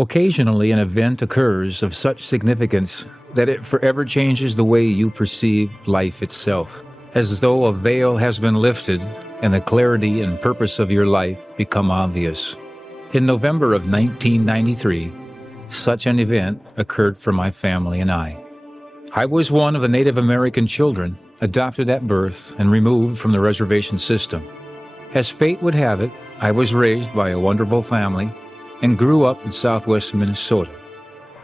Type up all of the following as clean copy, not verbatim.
Occasionally, an event occurs of such significance that it forever changes the way you perceive life itself, as though a veil has been lifted and the clarity and purpose of your life become obvious. In November of 1993, such an event occurred for my family and I. I was one of the Native American children adopted at birth and removed from the reservation system. As fate would have it, I was raised by a wonderful family and grew up in southwest Minnesota.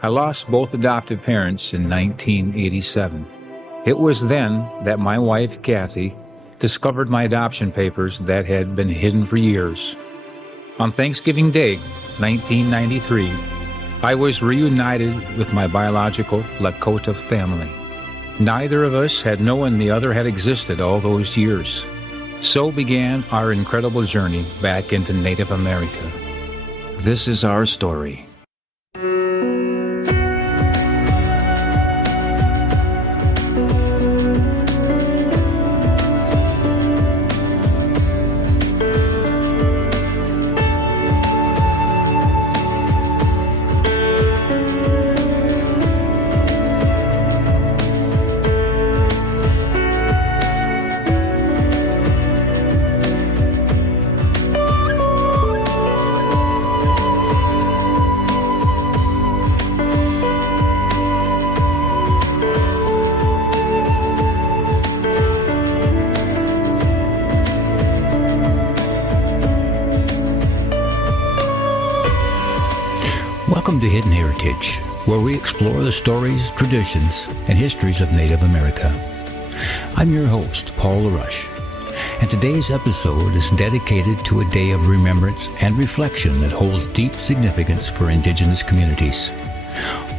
I lost both adoptive parents in 1987. It was then that my wife, Kathy, discovered my adoption papers that had been hidden for years. On Thanksgiving Day, 1993, I was reunited with my biological Lakota family. Neither of us had known the other had existed all those years. So began our incredible journey back into Native America. This is our story. Welcome to Hidden Heritage, where we explore the stories, traditions, and histories of Native America. I'm your host, Paul LaRoche, and today's episode is dedicated to a day of remembrance and reflection that holds deep significance for Indigenous communities,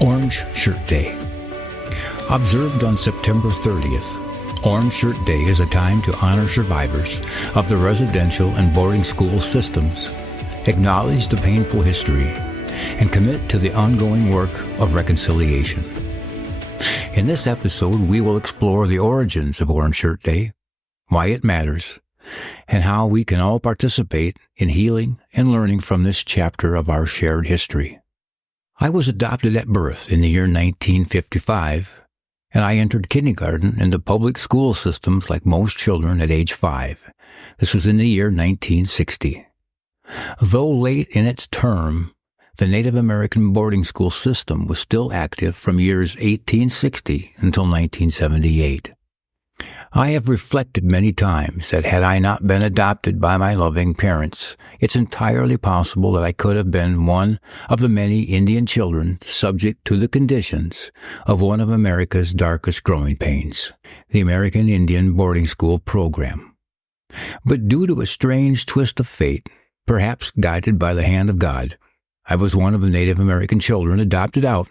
Orange Shirt Day. Observed on September 30th, Orange Shirt Day is a time to honor survivors of the residential and boarding school systems, acknowledge the painful history, and commit to the ongoing work of reconciliation. In this episode, we will explore the origins of Orange Shirt Day, why it matters, and how we can all participate in healing and learning from this chapter of our shared history. I was adopted at birth in the year 1955, and I entered kindergarten in the public school systems like most children at age 5. This was in the year 1960. Though late in its term, the Native American boarding school system was still active from years 1860 until 1978. I have reflected many times that had I not been adopted by my loving parents, it's entirely possible that I could have been one of the many Indian children subject to the conditions of one of America's darkest growing pains, the American Indian boarding school program. But due to a strange twist of fate, perhaps guided by the hand of God, I was one of the Native American children adopted out,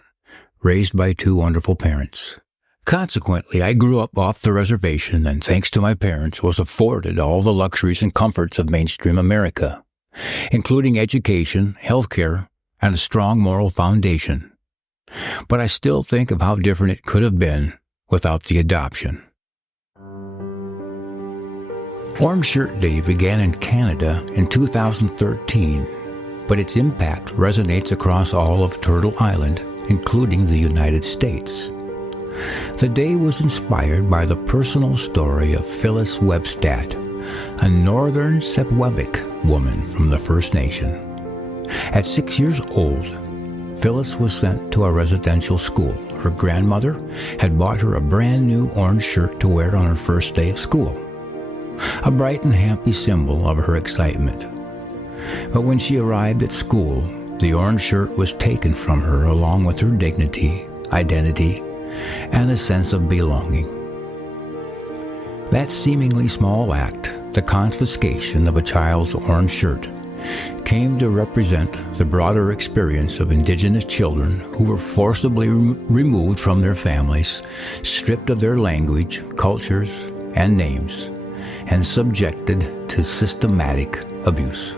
raised by 2 wonderful parents. Consequently, I grew up off the reservation and, thanks to my parents, was afforded all the luxuries and comforts of mainstream America, including education, health care, and a strong moral foundation. But I still think of how different it could have been without the adoption. Orange Shirt Day began in Canada in 2013, but its impact resonates across all of Turtle Island, including the United States. The day was inspired by the personal story of Phyllis Webstad, a northern Sepwebik woman from the First Nation. At 6 years old, Phyllis was sent to a residential school. Her grandmother had bought her a brand new orange shirt to wear on her first day of school, a bright and happy symbol of her excitement. But when she arrived at school, the orange shirt was taken from her along with her dignity, identity, and a sense of belonging. That seemingly small act, the confiscation of a child's orange shirt, came to represent the broader experience of Indigenous children who were forcibly removed from their families, stripped of their language, cultures, and names, and subjected to systematic abuse.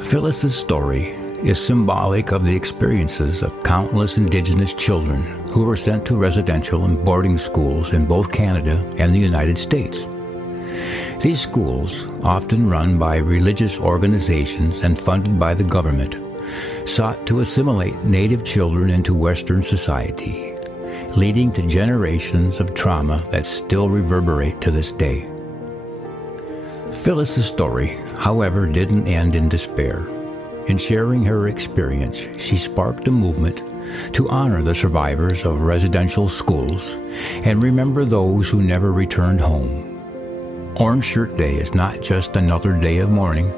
Phyllis's story is symbolic of the experiences of countless Indigenous children who were sent to residential and boarding schools in both Canada and the United States. These schools, often run by religious organizations and funded by the government, sought to assimilate Native children into Western society, leading to generations of trauma that still reverberate to this day. Phyllis's story, however, didn't end in despair. In sharing her experience, she sparked a movement to honor the survivors of residential schools and remember those who never returned home. Orange Shirt Day is not just another day of mourning,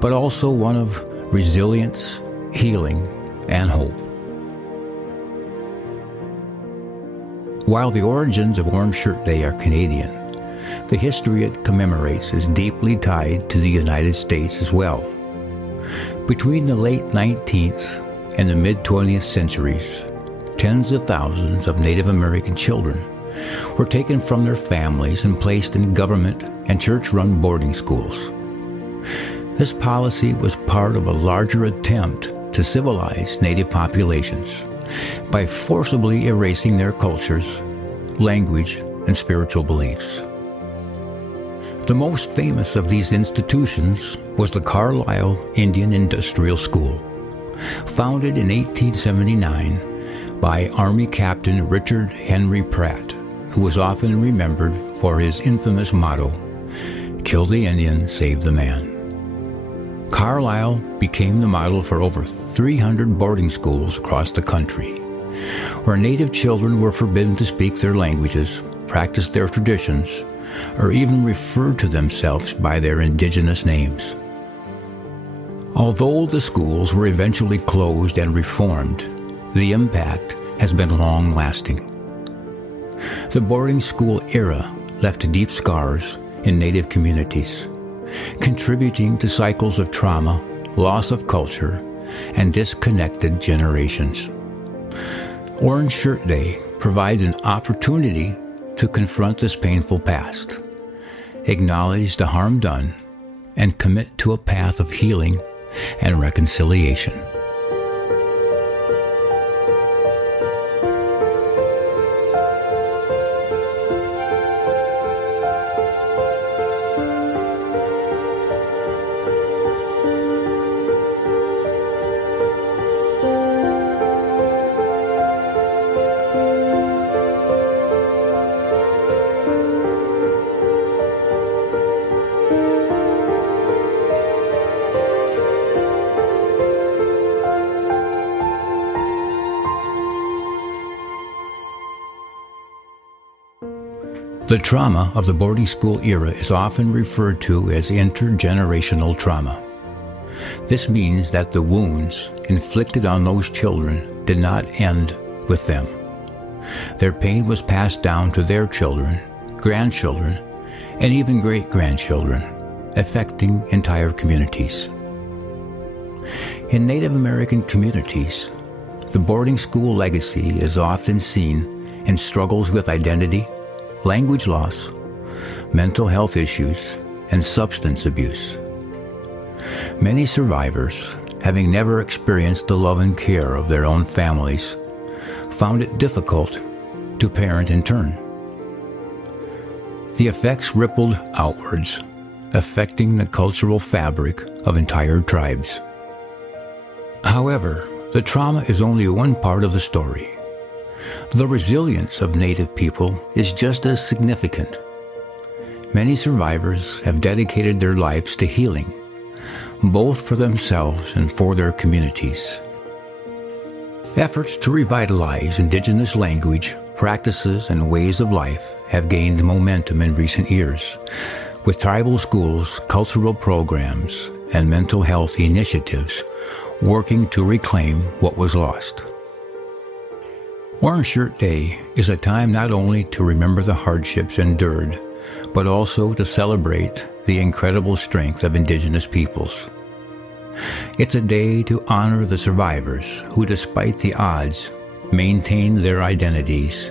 but also one of resilience, healing, and hope. While the origins of Orange Shirt Day are Canadian, the history it commemorates is deeply tied to the United States as well. Between the late 19th and the mid-20th centuries, tens of thousands of Native American children were taken from their families and placed in government and church-run boarding schools. This policy was part of a larger attempt to civilize Native populations by forcibly erasing their cultures, language, and spiritual beliefs. The most famous of these institutions was the Carlisle Indian Industrial School, founded in 1879 by Army Captain Richard Henry Pratt, who was often remembered for his infamous motto, "Kill the Indian, save the man." Carlisle became the model for over 300 boarding schools across the country, where Native children were forbidden to speak their languages, practice their traditions, or even refer to themselves by their Indigenous names. Although the schools were eventually closed and reformed, the impact has been long-lasting. The boarding school era left deep scars in Native communities, contributing to cycles of trauma, loss of culture, and disconnected generations. Orange Shirt Day provides an opportunity to confront this painful past, acknowledge the harm done, and commit to a path of healing and reconciliation. The trauma of the boarding school era is often referred to as intergenerational trauma. This means that the wounds inflicted on those children did not end with them. Their pain was passed down to their children, grandchildren, and even great-grandchildren, affecting entire communities. In Native American communities, the boarding school legacy is often seen in struggles with identity, language loss, mental health issues, and substance abuse. Many survivors, having never experienced the love and care of their own families, found it difficult to parent in turn. The effects rippled outwards, affecting the cultural fabric of entire tribes. However, the trauma is only one part of the story. The resilience of Native people is just as significant. Many survivors have dedicated their lives to healing, both for themselves and for their communities. Efforts to revitalize Indigenous language, practices, and ways of life have gained momentum in recent years, with tribal schools, cultural programs, and mental health initiatives working to reclaim what was lost. Orange Shirt Day is a time not only to remember the hardships endured, but also to celebrate the incredible strength of Indigenous peoples. It's a day to honor the survivors who, despite the odds, maintained their identities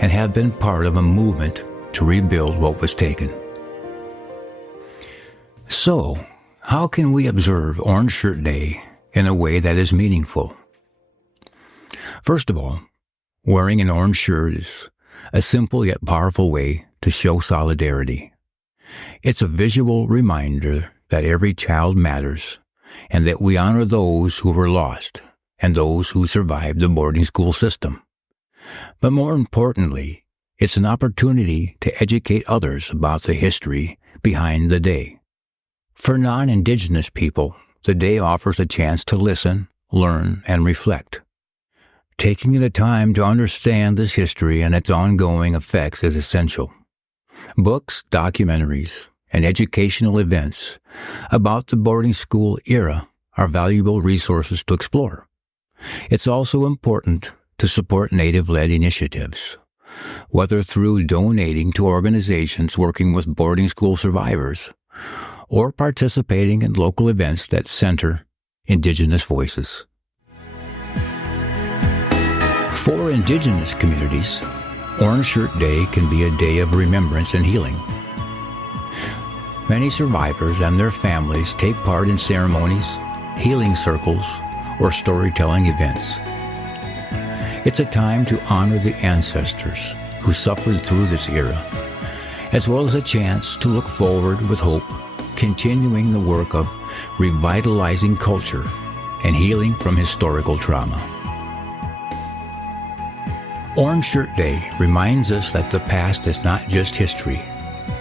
and have been part of a movement to rebuild what was taken. So, how can we observe Orange Shirt Day in a way that is meaningful? First of all, wearing an orange shirt is a simple yet powerful way to show solidarity. It's a visual reminder that every child matters and that we honor those who were lost and those who survived the boarding school system. But more importantly, it's an opportunity to educate others about the history behind the day. For non-Indigenous people, the day offers a chance to listen, learn, and reflect. Taking the time to understand this history and its ongoing effects is essential. Books, documentaries, and educational events about the boarding school era are valuable resources to explore. It's also important to support Native-led initiatives, whether through donating to organizations working with boarding school survivors or participating in local events that center Indigenous voices. For Indigenous communities, Orange Shirt Day can be a day of remembrance and healing. Many survivors and their families take part in ceremonies, healing circles, or storytelling events. It's a time to honor the ancestors who suffered through this era, as well as a chance to look forward with hope, continuing the work of revitalizing culture and healing from historical trauma. Orange Shirt Day reminds us that the past is not just history.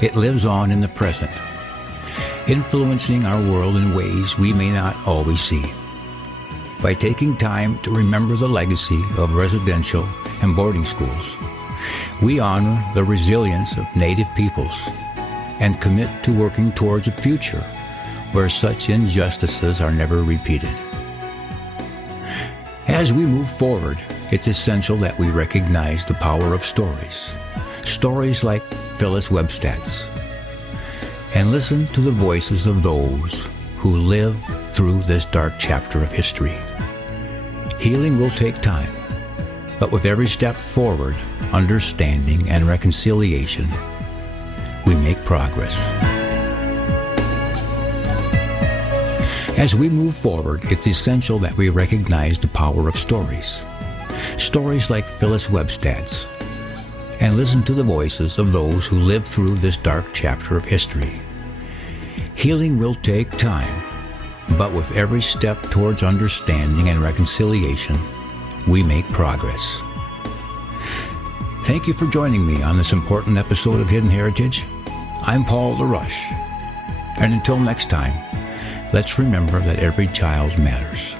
It lives on in the present, influencing our world in ways we may not always see. By taking time to remember the legacy of residential and boarding schools, we honor the resilience of Native peoples and commit to working towards a future where such injustices are never repeated. As we move forward, it's essential that we recognize the power of stories like Phyllis Webstad's, and listen to the voices of those who live through this dark chapter of history. Healing will take time, but with every step forward, understanding and reconciliation, we make progress. As we move forward, it's essential that we recognize the power of stories like Phyllis Webstad's, and listen to the voices of those who lived through this dark chapter of history. Healing will take time, but with every step towards understanding and reconciliation, we make progress. Thank you for joining me on this important episode of Hidden Heritage. I'm Paul LaRoche, and until next time, let's remember that every child matters.